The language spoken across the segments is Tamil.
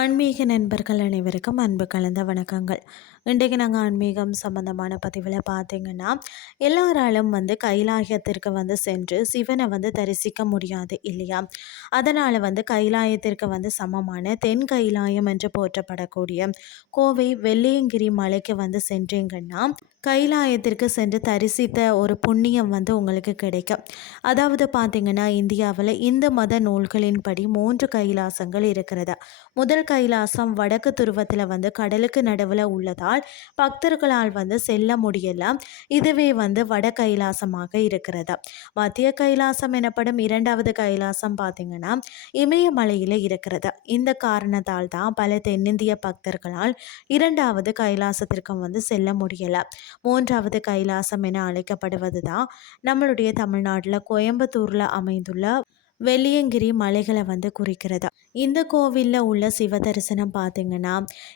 ஆன்மீக நண்பர்கள் அனைவருக்கும் அன்பு கலந்த வணக்கங்கள். இன்றைக்கு நாங்கள் ஆன்மீகம் சம்பந்தமான பதிவில் பார்த்தீங்கன்னா, எல்லாராலும் கைலாயத்திற்கு சென்று சிவனை தரிசிக்க முடியாது இல்லையா? அதனால் கைலாயத்திற்கு சமமான தென் கைலாயம் என்று போற்றப்படக்கூடிய கோவை வெள்ளியங்கிரி மலைக்கு சென்றீங்கன்னா, கைலாயத்திற்கு சென்று தரிசித்த ஒரு புண்ணியம் உங்களுக்கு கிடைக்கும். அதாவது பார்த்தீங்கன்னா, இந்தியாவில் இந்து மத நூல்களின்படி 3 கைலாசங்கள் இருக்கிறது. முதல் கைலாசம் வடக்கு துருவத்தில் கடலுக்கு நடுவில் உள்ளதால் பக்தர்களால் செல்ல முடியல. இதுவே வட கைலாசமாக இருக்கிறது. மத்திய கைலாசம் எனப்படும் இரண்டாவது கைலாசம் பார்த்தீங்கன்னா இமயமலையில் இருக்கிறது. இந்த காரணத்தால் தான் பல தென்னிந்திய பக்தர்களால் இரண்டாவது கைலாசத்திற்கும் செல்ல முடியல. மூன்றாவது கைலாசம் என அழைக்கப்படுவது தான் நம்மளுடைய தமிழ்நாட்டில் கோயம்புத்தூரில் அமைந்துள்ள வெள்ளியங்கிரி மலைகளை குறிக்கிறது. இந்த கோவிலில் உள்ள சிவ தரிசனம் பார்த்தீங்கன்னா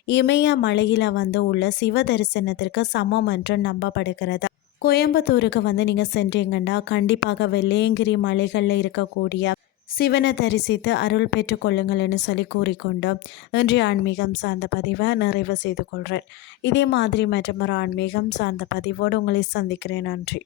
இமய மலையில் உள்ள சிவ தரிசனத்திற்கு சமம் என்று நம்பப்படுகிறது. கோயம்புத்தூருக்கு நீங்கள் சென்றீங்கன்னா கண்டிப்பாக வெள்ளியங்கிரி மலைகளில் இருக்கக்கூடிய சிவனை தரிசித்து அருள் பெற்று கொள்ளுங்கள்னு சொல்லி கூறிக்கொண்டு இன்றைய ஆன்மீகம் சார்ந்த பதிவை நிறைவு செய்து கொள்கிறேன். இதே மாதிரி மற்றும் ஒரு ஆன்மீகம் சார்ந்த பதிவோடு உங்களை சந்திக்கிறேன். நன்றி.